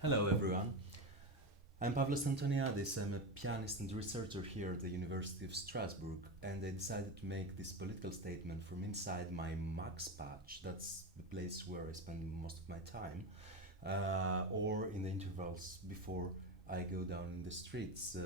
Hello everyone, I'm Pavlos Antoniadis. I'm a pianist and researcher here at the University of Strasbourg, and I decided to make this political statement from inside my Max patch. That's the place where I spend most of my time, or in the intervals before I go down in the streets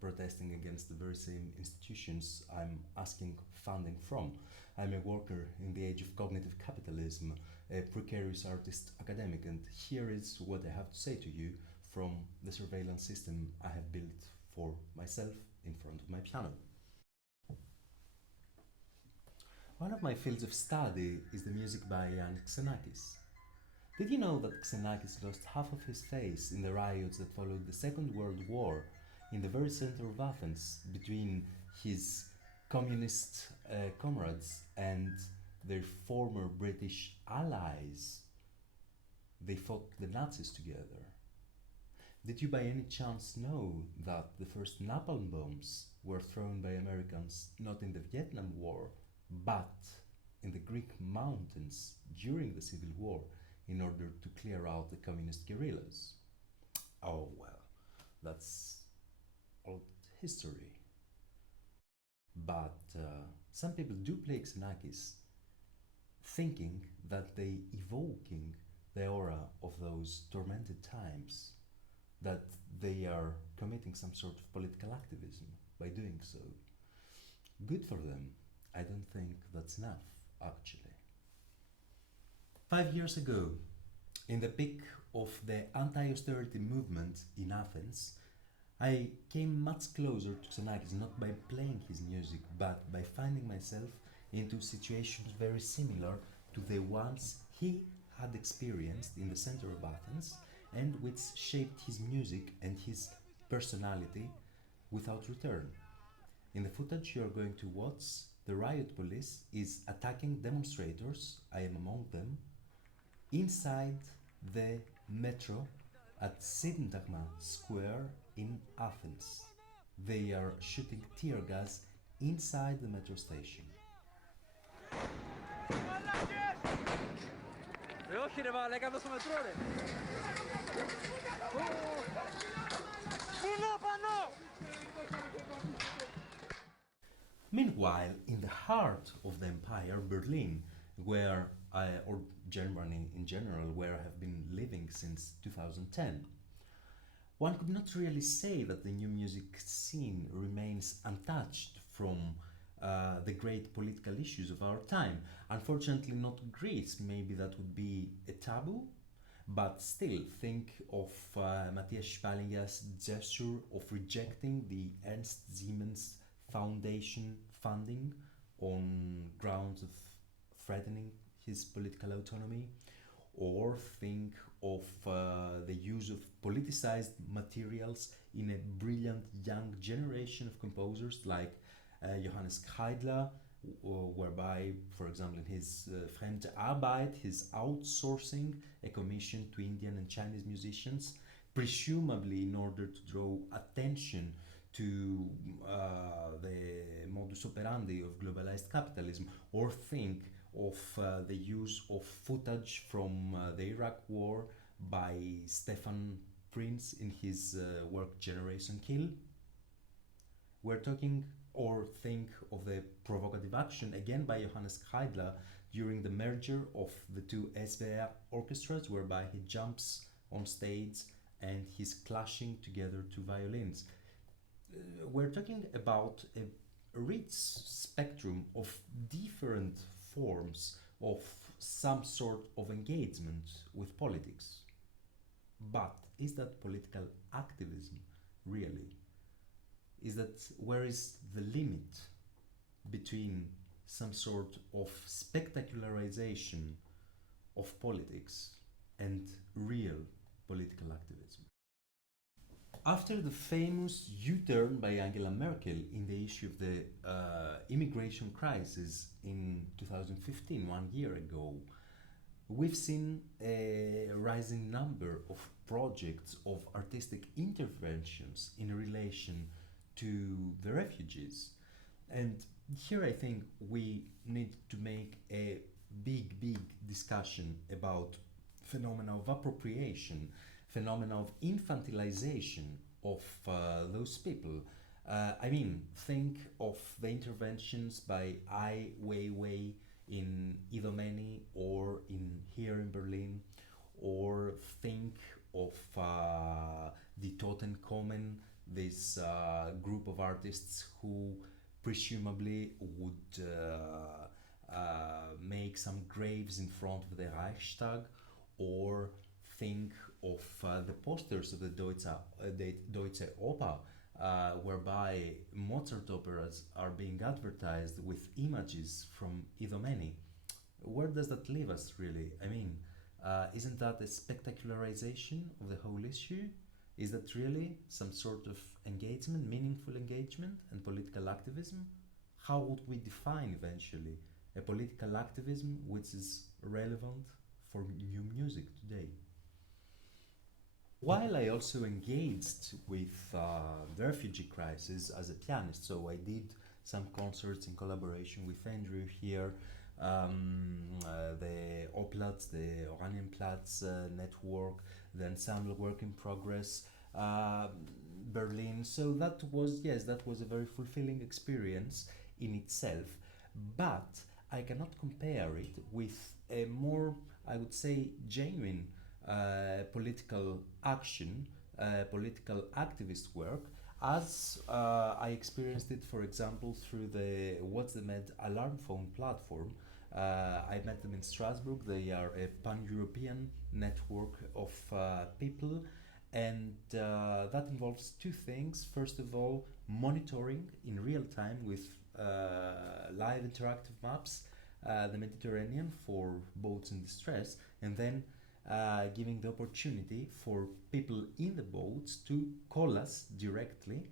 protesting against the very same institutions I'm asking funding from. I'm a worker in the age of cognitive capitalism, a precarious artist academic, and here is what I have to say to you from the surveillance system I have built for myself in front of my piano. One of my fields of study is the music by Yannis Xenakis. Did you know that Xenakis lost half of his face in the riots that followed the Second World War in the very center of Athens between his communist comrades and their former British allies? They fought the Nazis together. Did you by any chance know that the first napalm bombs were thrown by Americans not in the Vietnam War, but in the Greek mountains during the Civil War in order to clear out the communist guerrillas? Oh well, that's old history. But some people do play Xenakis thinking that they evoking the aura of those tormented times, that they are committing some sort of political activism by doing so. Good for them. I don't think that's enough, actually. 5 years ago, in the peak of the anti-austerity movement in Athens, I came much closer to Xenakis not by playing his music, but by finding myself into situations very similar to the ones he had experienced in the center of Athens and which shaped his music and his personality without return. In the footage you are going to watch, the riot police is attacking demonstrators, I am among them, inside the metro at Syntagma Square in Athens. They are shooting tear gas inside the metro station. Όχι ρε βάλε, κάτω στο μετρό ρε. Πού πανώ! Meanwhile, in the heart of the empire, Berlin, or Germany in general, where I have been living since 2010, one could not really say that the new music scene remains untouched from the great political issues of our time. Unfortunately, not Greece, maybe that would be a taboo, but still, think of Matthias Spallinger's gesture of rejecting the Ernst Siemens Foundation funding on grounds of threatening his political autonomy, or think of the use of politicized materials in a brilliant young generation of composers like Johannes Kreidler, whereby, for example, in his Fremde Arbeit, his outsourcing a commission to Indian and Chinese musicians, presumably in order to draw attention to the modus operandi of globalized capitalism, or think of the use of footage from the Iraq War by Stefan Prince in his work Generation Kill. We're talking or think of the provocative action again by Johannes Kreidler during the merger of the two SWR orchestras, whereby he jumps on stage and he's clashing together two violins. We're talking about a rich spectrum of different forms of some sort of engagement with politics. But is that political activism really? Is that where is the limit between some sort of spectacularization of politics and real political activism? After the famous U-turn by Angela Merkel in the issue of the immigration crisis in 2015, 1 year ago, we've seen a rising number of projects of artistic interventions in relation to the refugees. And here I think we need to make a big discussion about phenomena of appropriation, phenomena of infantilization of those people. I mean, think of the interventions by Ai Weiwei in Idomeni or in here in Berlin, or think of the Totenkommen, this group of artists who presumably would make some graves in front of the Reichstag, or think of the posters of the Deutsche Oper, whereby Mozart operas are being advertised with images from Idomeni. Where does that leave us, really? I mean, isn't that a spectacularization of the whole issue? Is that really some sort of engagement, meaningful engagement, and political activism? How would we define eventually a political activism which is relevant for new music today? While I also engaged with the refugee crisis as a pianist, so I did some concerts in collaboration with Andrew here, the Oplatz, the Oranienplatz network, the ensemble work in progress, Berlin. So that was, yes, that was a very fulfilling experience in itself, but I cannot compare it with a more, I would say, genuine political action, political activist work, as I experienced it, for example, through the What's the Med alarm phone platform. I met them in Strasbourg. They are a pan-European network of people, and that involves two things. First of all, monitoring in real time with live interactive maps the Mediterranean for boats in distress, and then giving the opportunity for people in the boats to call us directly,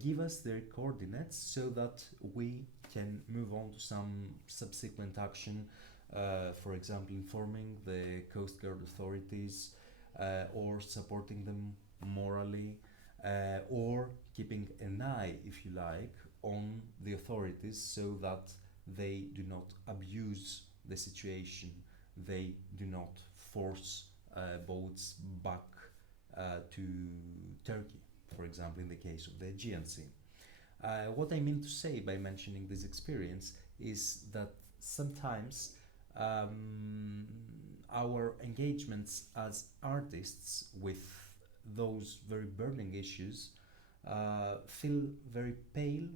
give us their coordinates so that we can move on to some subsequent action, for example, informing the Coast Guard authorities or supporting them morally, or keeping an eye, if you like, on the authorities so that they do not abuse the situation, they do not force boats back to Turkey, for example, in the case of the Aegean Sea. What I mean to say by mentioning this experience is that sometimes our engagements as artists with those very burning issues feel very pale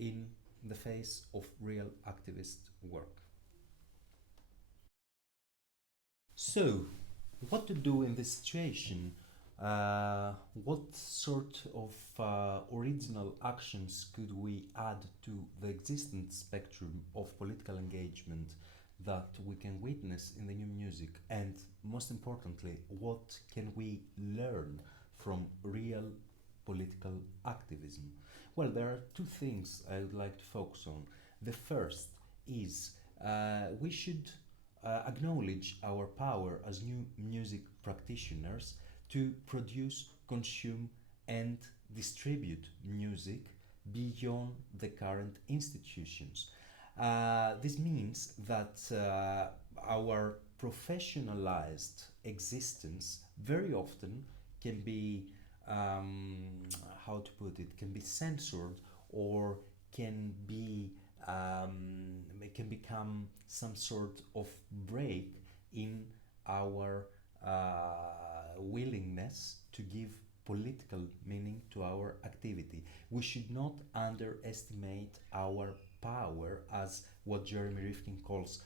in the face of real activist work. So, what to do in this situation? What sort of original actions could we add to the existing spectrum of political engagement that we can witness in the new music? And most importantly, what can we learn from real political activism? Well, there are two things I would like to focus on. The first is we should acknowledge our power as new music practitioners to produce, consume, and distribute music beyond the current institutions. This means that our professionalized existence very often can be, how to put it, can be censored, or can be can become some sort of break in our willingness to give political meaning to our activity. We should not underestimate our power as what Jeremy Rifkin calls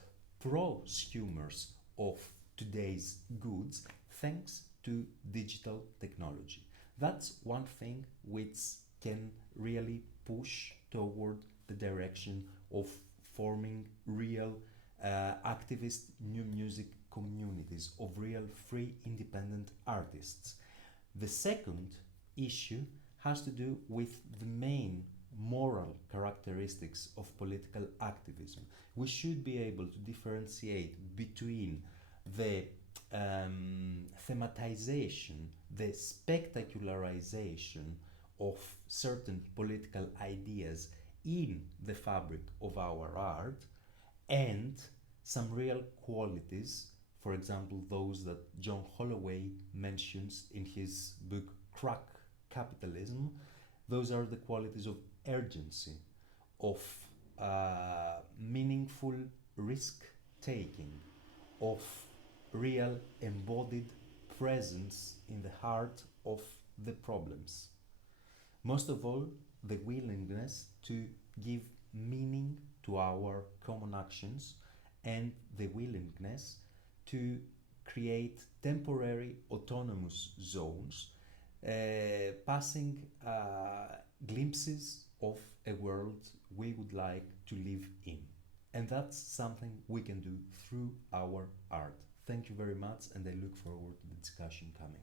prosumers of today's goods, thanks to digital technology. That's one thing which can really push toward the direction of forming real activist new music communities of real free independent artists. The second issue has to do with the main moral characteristics of political activism. We should be able to differentiate between the thematization, the spectacularization of certain political ideas in the fabric of our art, and some real qualities For example, those that John Holloway mentions in his book Crack Capitalism. Those are the qualities of urgency, of meaningful risk taking, of real embodied presence in the heart of the problems. Most of all, the willingness to give meaning to our common actions and the willingness to create temporary autonomous zones, passing glimpses of a world we would like to live in. And that's something we can do through our art. Thank you very much, and I look forward to the discussion coming.